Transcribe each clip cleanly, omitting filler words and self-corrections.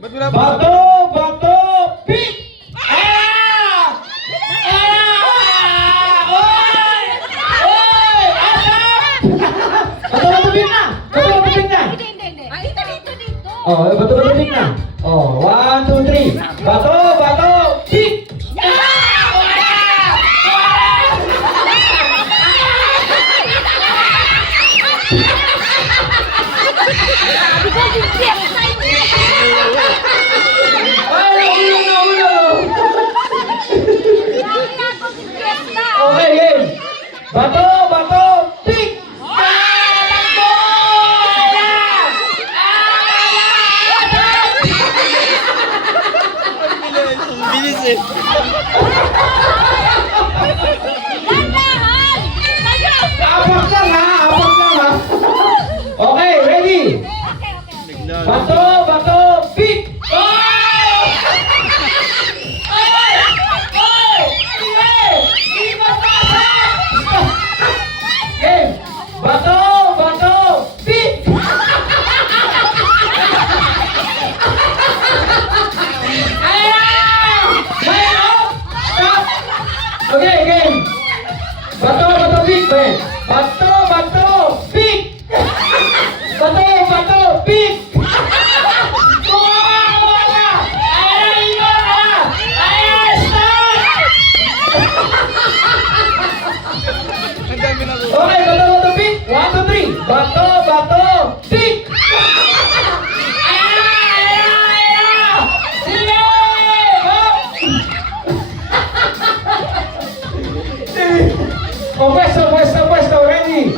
Bato, bato, pick! Ah! Ah! Oy! Oy! Asap! Bato, bato, pick na! Bato, bato, pick na! Dito. Oh, bato, bato, pick na! Oh, 1, 2, 3. Bato, bato, pick! Okay, game. Bato, bato, pick! Bilis eh. Apat lang ha, apat lang ha. Okay, ready? Bato, bato, pick! Game! Bato, bato, pick! Stop! Okay, game! Bato, bato, pick, Ben! Bato, bato, pick! Bato, bato, pick! Ang dami na Okay, bato, bato, pick! 1, 2, 3! Bato, bato, pick! Sige! Oh, pwesto, ready?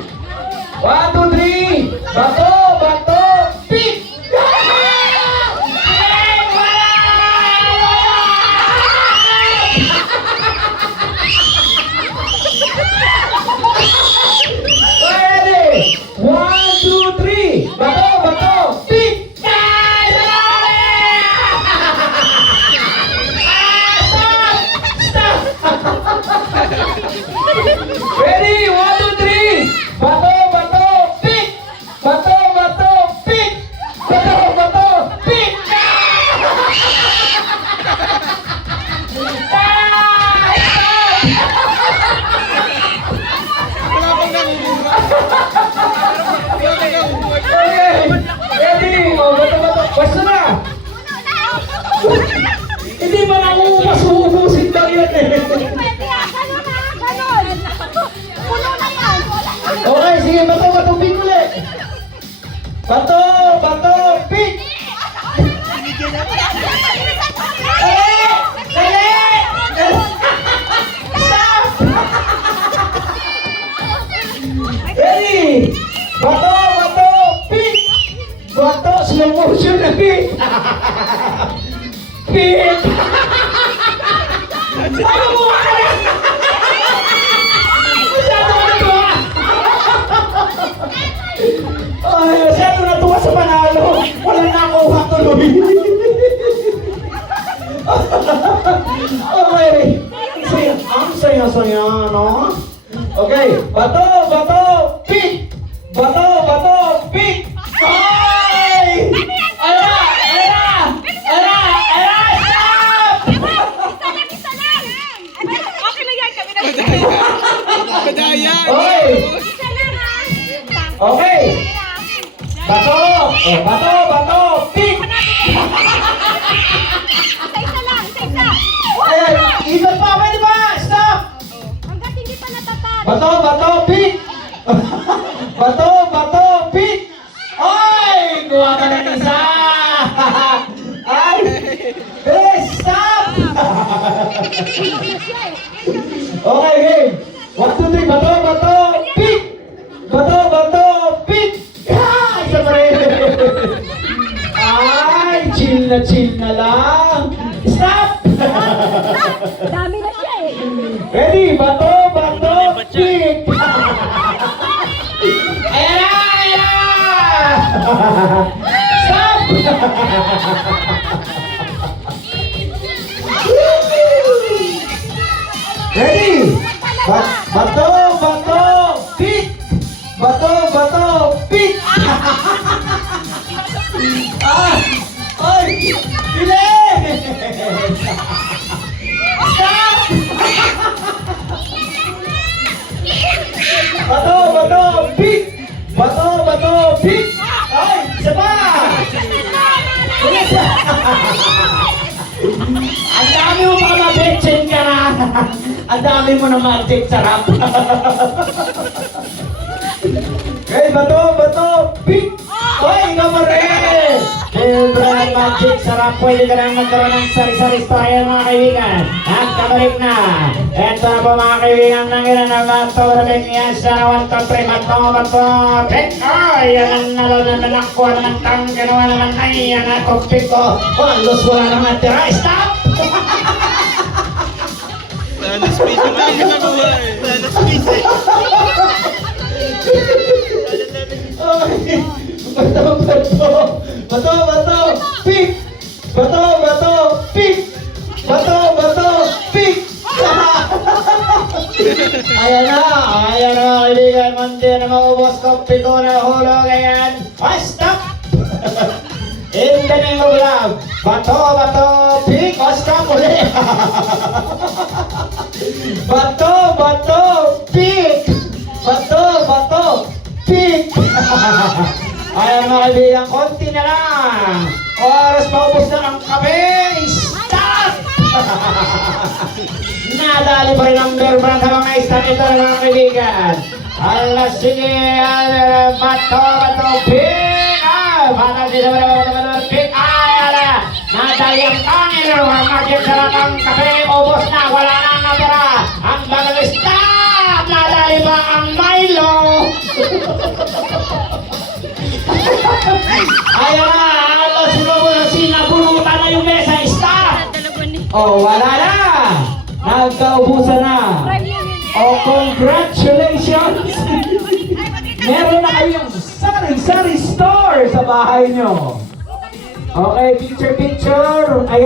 1, 2, 3! Bato, bato, pick! Ready? 1, 2, 3! Bato, bato, pick! Ready? 1, 2, 3! Bato, bato, pick! Bato, bato, pick! Bato, bato, pick! Wala pang nanguhura. Wala pang nanguhura. Okay! Ready? Oh, bato, bato. Basta na! Hindi ba nakukupas, uubusin lang yan eh. Okay, sige, bato, bato, pick ulit. Bato, bato, pick! Ready? Bato, bato, pick! Bato, slow motion na pick! Pick! Ano mo ka na? Masyado ka natuwa! Ay, masyado natuwa sa panalo! Wala na ako tuloy! Okay! Ang saya-saya, no? Okay, bato, bato, pick! Bato, bato, pick! Ay! Ala! Ala! Ala! Ala! Stop! Madaya. Okay! Okay! Bato! Oh, bato, bato, pick! Ayan, ikot pa, pwede ba? Stop! Bato, bato, pick! Bato, bato, pick! Ay! Kuha ka ng isa! Ay! Bilis! Stop! Okay, game! 1, 2, 3, bato, bato, pick! Bato, bato, pick! Ah! Isa pa rin! Ay! Chill na lang! Stop! Dami na siya eh. Ready? Bato, bato, pick! Ayan na! Ayan na! Stop! Ready? Bato, bato, pick! Bato, bato, pick! Ah! Ay! Bilis! Stop! Bato, bato, pick! Bato, bato, pick! Ay, isa pa! Bilis! Ang dami mo mga mabetchen ka na! Ang dami mo na magic sarap! Okay, bato, bato, pick! Ay, ikaw pa rin! Siyempre, magic sarap. Pwede ka nang magkaroon ng sari-sari story mga kaibigan. At kabalik na. Ito na po mga kaibigan ng ilan na bato. Rabing yan siya na 1, 2, 3. Bato, bato, pick! Ay, yan ang nalaman na nakuha naman tang ginawa naman. Ay, yan ako, pick ko. Halos wala naman tira. Stop! Wala na space naman yung ginagawa eh. Wala na space eh. Ay, bato, bato, bato, bato, pick! Bato, bato, pick! Bato, bato, pick! Ayan na kaibigan, mandi na maubos ko, piko na hulog, ayan. Ay, stop! In the name of love, bato, bato, pick! O, stop ulit! Bato, bato, pick! Bato, bato, pick! Ayan mga kaibigan, konti na lang. Oras maubos na ang kape. Stop! Nadali pa rin ang berbrand sa mga istan ito na mga kaibigan. Ala, sige, bato, bato, pick! Bata sila ba pick? Ala, nadali ang tangin. Ang magic sarap ang kape. Ubos na, wala na natira. Ang bagal, stop! Nadali ba ang Milo? Ayan na, sinabunutan na yung mesa, stop! Oh, wala na! Nagkaubusan na! Oh, congratulations! Meron na kayong sari-sari store sa bahay nyo! Okay, picture! Ayan.